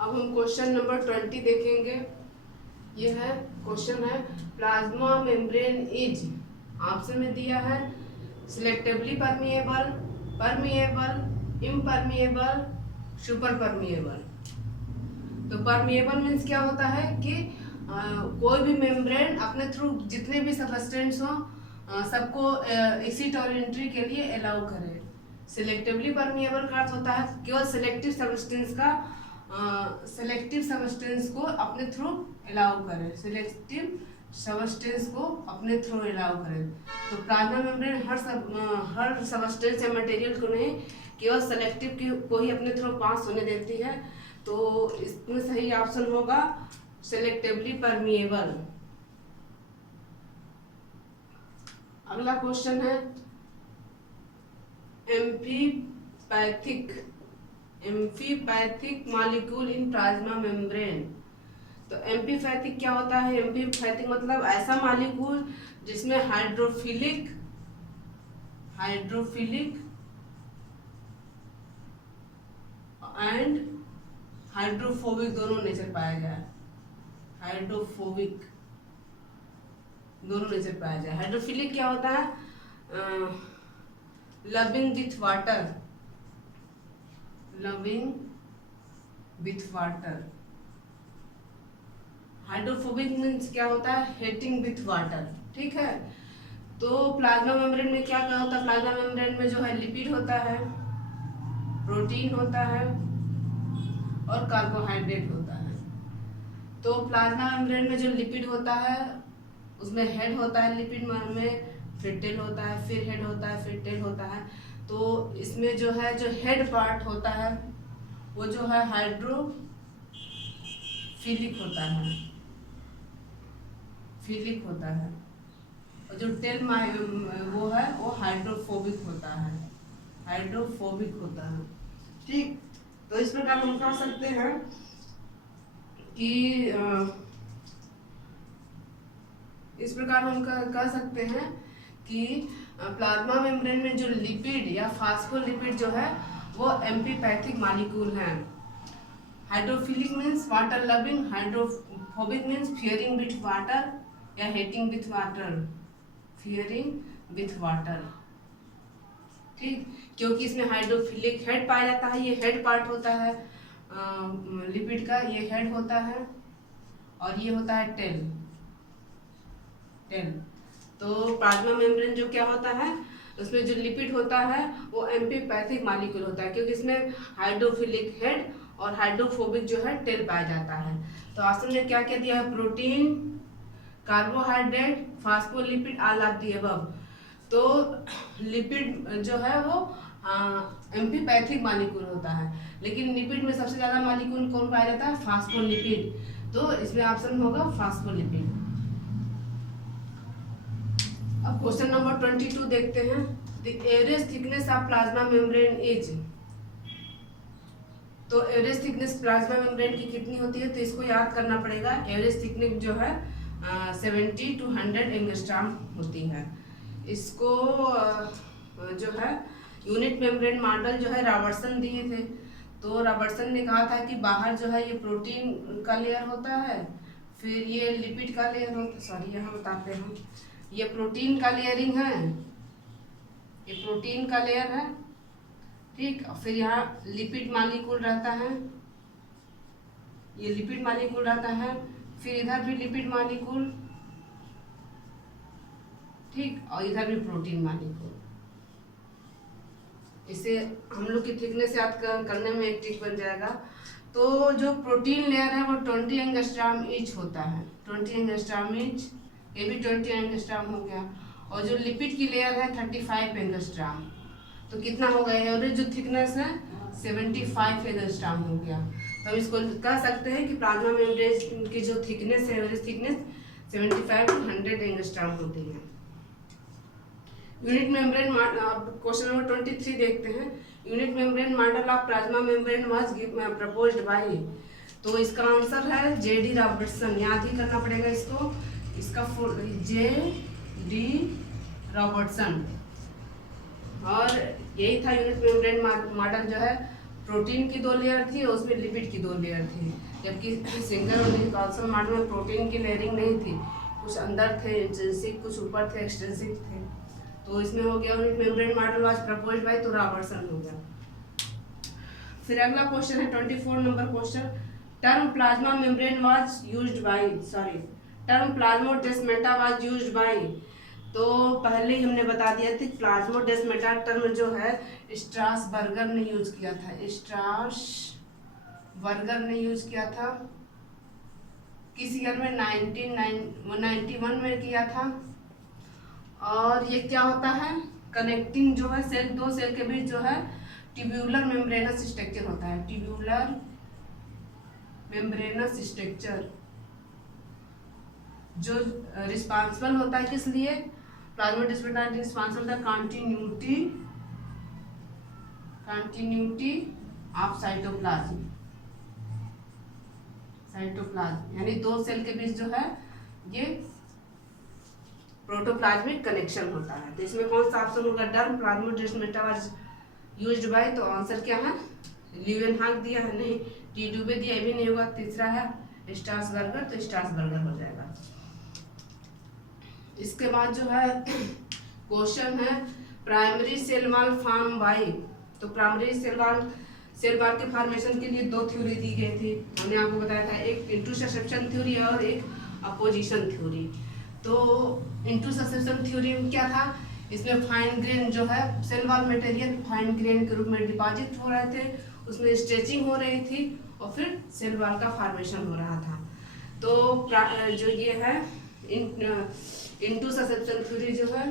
अब हम question number 20 देखेंगे। ये है क्वेश्चन है प्लाज्मा मेम्ब्रेन इज, ऑप्शन में दिया है selectively permeable, permeable, impermeable, super permeable. तो परमिएबल मीन्स क्या होता है कि कोई भी मेम्ब्रेन अपने थ्रू जितने भी सबस्टेंस हो सबको एक्सिट और एंट्री के लिए अलाउ करे। सिलेक्टिवली परमिएबल का अर्थ होता है केवल सिलेक्टिव सबस्टेंस को अपने थ्रू अलाउ करे, सिलेक्टिव सबस्टेंस को अपने थ्रू अलाउ करे। तो प्लाज्मा मेम्ब्रेन हर सबस्टेंस या मटेरियल को नहीं, केवल सेलेक्टिव को ही अपने थ्रू पास होने देती है। तो इसमें सही ऑप्शन होगा सेलेक्टिवली परमिएबल। अगला क्वेश्चन है amphipathic molecule in plasma membrane. तो एम्फीपैथिक क्या होता है? एम्फीपैथिक मतलब ऐसा मॉलिक्यूल जिसमें हाइड्रोफिलिक एंड हाइड्रोफोबिक दोनों नेचर पाया जाए। हाइड्रोफोबिक दोनों नेचर पाया जाए। हाइड्रोफिलिक क्या होता है? Loving with water. Hydrophobic means क्या होता है? Hating with water. ठीक है। तो प्लाज्मा मेम्ब्रेन में क्या होता है? प्लाज्मा मेम्ब्रेन में जो है लिपिड होता है, प्रोटीन होता है और कार्बोहाइड्रेट होता है। तो प्लाज्मा मेम्ब्रेन में जो लिपिड होता है उसमें हेड होता है, लिपिड में फिर टेल होता है, फिर हेड होता है, फिर टेल होता है। तो इसमें जो है जो हेड पार्ट होता है वो जो है हाइड्रोफिलिक होता है और जो टेल वो है वो हाइड्रोफोबिक होता है। ठीक। तो इस प्रकार हम कह सकते हैं कि प्लाज्मा मेम्ब्रेन में जो लिपिड या फास्फोलिपिड जो है वो एम्फीपैथिक मॉलिक्यूल है। Hydrophilic means water loving, hydrophobic means fearing with water या हेटिंग विथ वाटर। ठीक। क्योंकि इसमें हाइड्रोफिलिक हेड पाया जाता है, ये हेड पार्ट होता है लिपिड का, ये हेड होता है और ये होता है टेल। तो प्लाज्मा मेम्ब्रेन जो क्या होता है उसमें जो लिपिड होता है वो एम्फीपैथिक मॉलिक्यूल होता है, क्योंकि इसमें हाइड्रोफिलिक हेड और हाइड्रोफोबिक जो है टेल पाया जाता है। तो ऑप्शन में क्या क्या दिया है? Protein, carbohydrate, phospholipid, all of the above. तो लिपिड जो है वो एम्फीपैथिक मॉलिक्यूल होता है, लेकिन लिपिड में सबसे ज्यादा मॉलिक्यूल कौन पाया जाता है? फास्फोलिपिड। तो इसमें ऑप्शन होगा फास्फोलिपिड। अब क्वेश्चन नंबर 22 देखते हैं। The average thickness of plasma membrane is. तो एवरेज थिकनेस प्लाज्मा मेम्ब्रेन की कितनी होती है? तो इसको याद करना पड़ेगा। एवरेज थिकनेस जो है 70 to 100 एंगस्ट्रॉम होती है। इसको जो है यूनिट मेम्ब्रेन मॉडल जो है रॉबर्टसन दिए थे। तो रॉबर्टसन ने कहा था कि बाहर जो है ये प्रोटीन का लेयर होता है, फिर ये लिपिड का लेयर यहाँ बताते हैं, ये प्रोटीन का लेयरिंग है, ये प्रोटीन का लेयर है। ठीक। फिर यहाँ लिपिड मॉलिक्यूल रहता है, ये लिपिड मॉलिक्यूल रहता है, फिर इधर भी लिपिड मॉलिक्यूल, ठीक, और इधर भी प्रोटीन मॉलिक्यूल। इसे हम लोग की थिकनेस याद करने में एक ट्रिक बन जाएगा। तो जो प्रोटीन लेयर है वो 20 एंगस्ट्रॉम ईच होता है, 20 एंगस्ट्रॉम ईच, ये भी 20 एंगस्ट्रॉम हो गया। और जो लिपिड की लेयर है 35 एंगस्ट्रॉम। तो कितना हो गया? एवरेज जो थिकनेस है 75 एंगस्ट्रॉम हो गया। तो हम इसको कह सकते हैं कि प्लाज्मा मेम्ब्रेन की जो थिकनेस है, एवरेज थिकनेस 75 to 100 एंगस्ट्रॉम होती है। यूनिट मेम्ब्रेन क्वेश्चन नंबर 23 देखते हैं। Unit membrane model of plasma membrane was proposed by. तो इसका आंसर है J.D. रॉबर्टसन। याद ही करना पड़ेगा इसको, इसका J.D. रॉबर्टसन। और यही था यूनिट मेम्ब्रेन मॉडल जो है प्रोटीन की 2 लेयर थी और उसमें लिपिड की 2 लेयर थी, जबकि सिंगल और निकोलसन मॉडल में प्रोटीन की लेयरिंग नहीं थी, कुछ अंदर थे इंट्रिंसिक, कुछ ऊपर थे एक्सट्रिंसिक थे। तो इसमें हो गया unit membrane model was proposed by, तो रॉबर्टसन हो गया। फिर अगला क्वेश्चन है 24 number question, term plasma membrane was used by, term plasmodesmata was used by. तो पहले ही हमने बता दिया था प्लाज्मोडेस्माटा टर्म जो है स्ट्रासबर्गर ने यूज किया था, स्ट्रासबर्गर ने यूज किया था। किस ईयर में? 1991 में किया था। और ये क्या होता है? कनेक्टिंग जो है सेल, 2 सेल के बीच जो है ट्यूब्यूलर मेम्ब्रेनस स्ट्रक्चर होता है, ट्यूब्यूलर मेम्ब्रेनस स्ट्रक्चर, जो रिस्पांसिबल होता है किस लिए? प्लाज्मोडेस्माटा रिस्पांसिबल होता है कंटिन्यूटी ऑफ साइटोप्लाज्म, यानी 2 सेल के बीच जो है ये प्रोटोप्लाज्मिक कनेक्शन होता है। तो इसमें कौन सा ऑप्शन होगा? Term plasmodesmata was used by, तो आंसर क्या है? ल्यूवेनहॉक दिया है, नहीं। टी-डुबे दिया, ये भी नहीं होगा। तीसरा है स्ट्रासबर्गर, तो स्ट्रासबर्गर हो जाएगा। इसके बाद जो है क्वेश्चन है primary cell wall form by. तो प्राइमरी सेल वॉल के फॉर्मेशन के लिए 2 थ्योरी दी गई थी, हमने आपको बताया था, एक इंटरसेप्शन थ्योरी और एक अपोजिशन थ्योरी। तो इंटरसेप्शन थ्योरी में क्या था? इसमें फाइन ग्रेन जो है cell wall material fine grain के रूप में डिपॉजिट हो रहे थे, उसमें स्ट्रेचिंग हो रही थी और फिर सेल वॉल का फॉर्मेशन हो रहा था। तो जो ये है इंटरसेप्शन थ्योरी जो है,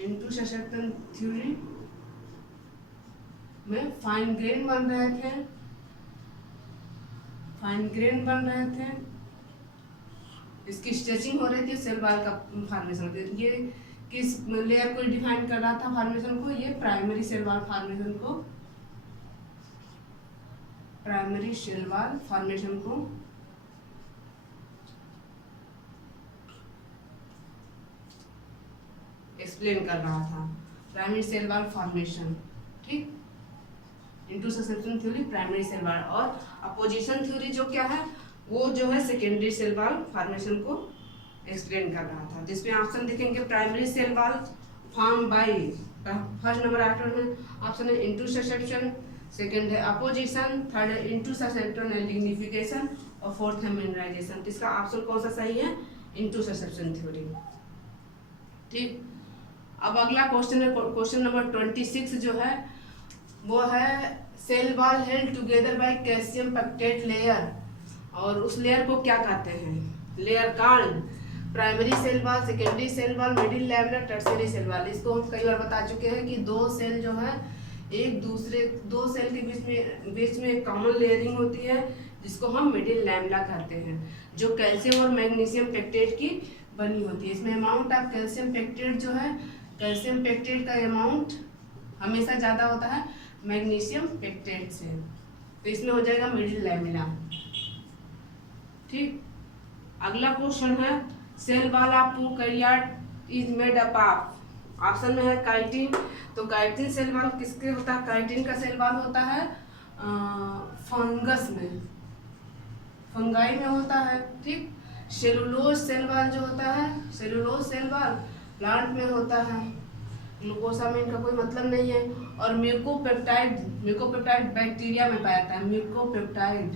इंटरसेप्शन थ्योरी में फाइन ग्रेन बन रहे थे, इसकी स्ट्रेचिंग हो रही थी, सेल वॉल का फॉर्मेशन होता है। ये किस लेयर को डिफाइन कर रहा था फॉर्मेशन को? ये प्राइमरी सेल वॉल फॉर्मेशन को, एक्सप्लेन कर रहा था, प्राइमरी सेल वॉल फॉर्मेशन, ठीक। Interception theory primary cell wall, और अपोजिशन थ्योरी जो क्या है, वो जो है सेकेंडरी सेल वॉल फॉर्मेशन को एक्सप्लेन कर रहा था। जिसमें ऑप्शन देखेंगे primary cell wall form by, first number option है इंटरसेप्शन, सेकंड है अपोजिशन, थर्ड है इंटरसेप्शन एंड लिग्निफिकेशन, और फोर्थ है मिनरलाइजेशन। तो इसका ऑप्शन कौन सा सही है? इंटरसेप्शन थ्योरी, ठीक। अब अगला क्वेश्चन है क्वेश्चन नंबर 26 जो है वो है cell wall held together by calcium pectate layer, और उस लेयर को क्या कहते हैं? Layer called primary cell wall, secondary cell wall, middle laminar, tertiary cell wall. इसको हम कई बार बता चुके हैं कि 2 सेल जो है एक दूसरे 2 सेल के बीच में एक कॉमन लेयरिंग होती है जिसको हम मिडिल लैमिना कहते हैं, जो कैल्शियम और मैग्नीशियम पेक्टेट की बनी होती है। इसमें अमाउंट ऑफ कैल्शियम पेक्टेट जो है, कैल्शियम पेक्टेट का अमाउंट हमेशा ज़्यादा होता है मैग्नीशियम पेक्टेट से, तो इसमें हो जाएगा मिडिल लैमिना, ठीक। अगला क्वेश्चन है cell wall of prokaryote is made up of, option में है काइटिन। तो काइटिन सेल वॉल किसके होता है? काइटिन का सेल वॉल होता है फंगस में, फंगाई में होता है, ठीक। सेलुलोज सेल वॉल जो होता है, सेलुलोज सेल वॉल प्लांट में होता है, ग्लूकोसामिन का कोई मतलब नहीं है। और म्यूकोपेप्टाइड बैक्टीरिया में पाया जाता है, म्यूकोपेप्टाइड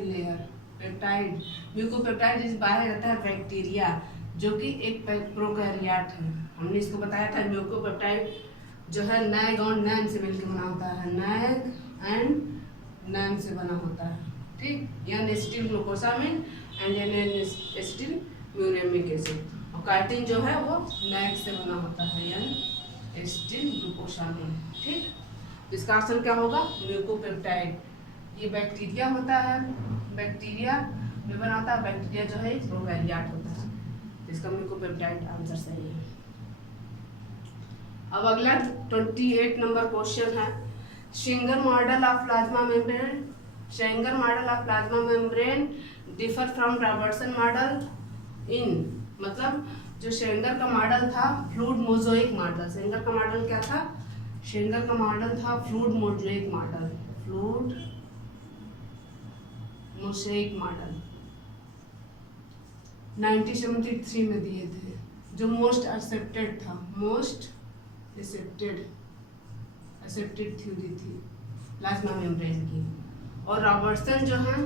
लेयर, म्यूकोपेप्टाइड इस बाहर रहता है बैक्टीरिया, जो कि एक प्रोकैरियोट है। हमने इसको बताया था म्यूकोपेप्टाइड जो है नैग और नैन से मिलकर बना होता है, नैग एंड नैन से बना होता है, ठीक। N acetyl glucosamine and N acetyl muramic acid, और काइटिन जो है वो नैग से बना होता है, एन एसिटिल ग्लूकोसामिन, ठीक। इसका ऑप्शन क्या होगा? म्यूकोपेप्टाइड। ये बैक्टीरिया होता है, बैक्टीरिया में बनाता है, बैक्टीरिया जो है प्रोकैरियोट होता है, इसका म्यूकोपेप्टाइड आंसर सही है। अब अगला 28 नंबर क्वेश्चन है Singer model of plasma membrane, Singer model of plasma membrane differ from Robertson model in, मतलब जो शेंगर का मॉडल था फ्लूइड मोज़ेक मॉडल। शेंगर का मॉडल क्या था? शेंगर का मॉडल था fluid mosaic model. Fluid mosaic model 1973 में दिए थे, जो मोस्ट एक्सेप्टेड था, मोस्ट एक्सेप्टेड थ्योरी थी प्लाज्मा मेम्ब्रेन की। और रॉबर्टसन जो है,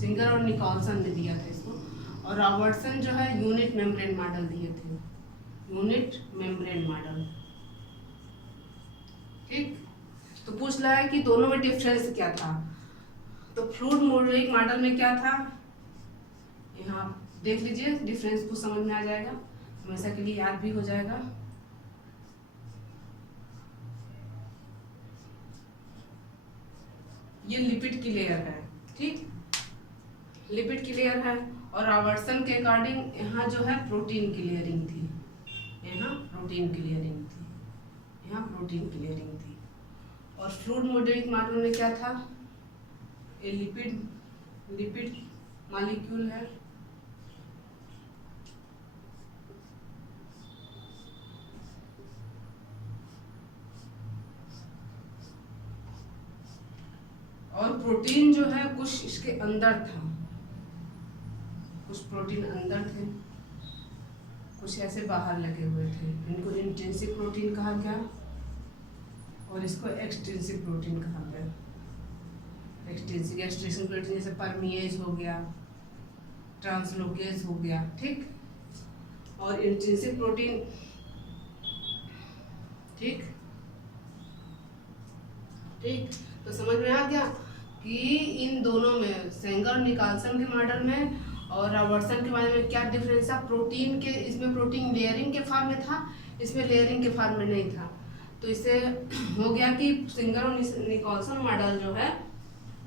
सिंगर और निकोलसन ने दिया था इसको, और रॉबर्टसन जो है यूनिट मेम्ब्रेन मॉडल दिए थे, यूनिट मेम्ब्रेन मॉडल। ठीक, तो पूछ रहा है कि दोनों में डिफरेंस क्या था। तो फ्लूइड मोज़ेक मॉडल में क्या था, यहाँ देख लीजिए, डिफरेंस को समझ में आ जाएगा, हमेशा के लिए याद भी हो जाएगा। ये लिपिड की लेयर है, ठीक, लिपिड की लेयर है। और रॉबर्टसन के अकॉर्डिंग यहाँ जो है प्रोटीन की लेयरिंग थी, यहाँ प्रोटीन की लेयरिंग थी, यहाँ प्रोटीन की लेयरिंग थी। और फ्लूइड मोज़ेक मॉडल में क्या था, ये लिपिड मॉलिक्यूल है, और प्रोटीन जो है कुछ इसके अंदर था, कुछ प्रोटीन अंदर थे, कुछ ऐसे बाहर लगे हुए थे। इनको इंट्रिंसिक प्रोटीन कहा गया और इसको एक्सट्रिंसिक प्रोटीन कहा गया। एक्सट्रिंसिक प्रोटीन जैसे परमिएज हो गया, ट्रांसलोकेज हो गया, ठीक। और इंट्रिंसिक प्रोटीन, ठीक, तो समझ में आ गया कि इन दोनों में, सेंगर और निकोलसन के मॉडल में और रॉबर्टसन के मॉडल में क्या डिफरेंस था। प्रोटीन के, इसमें प्रोटीन लेयरिंग के फॉर्म में था, इसमें लेयरिंग के फॉर्म में नहीं था। तो इससे हो गया कि सेंगर और निकोलसन मॉडल जो है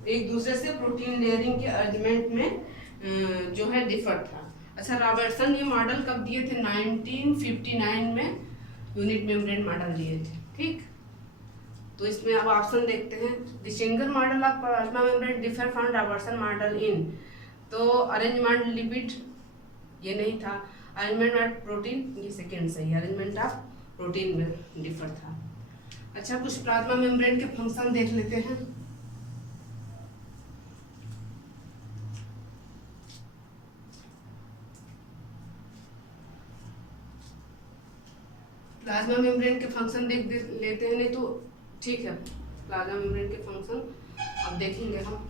एक दूसरे से प्रोटीन लेयरिंग के अरेंजमेंट में जो है डिफर था। अच्छा, रॉबर्टसन ये मॉडल कब दिए थे? 1959 में यूनिट मेम्ब्रेन मॉडल दिए थे, ठीक। तो इसमें अब ऑप्शन देखते हैं। The Singer model of plasma membrane differ from Robertson model in, तो अरेंजमेंट लिपिड ये नहीं था, अरेंजमेंट ऑफ प्रोटीन ये सेकेंड सही, अरेंजमेंट ऑफ प्रोटीन में डिफर था। अच्छा, कुछ प्लाज्मा मेम्ब्रेन के फंक्शन देख लेते हैं। प्लाज्मा मेम्ब्रेन के फंक्शन देख लेते हैं, नहीं तो ठीक है, प्लाज्मा मेम्ब्रेन के फंक्शन अब देखेंगे हम।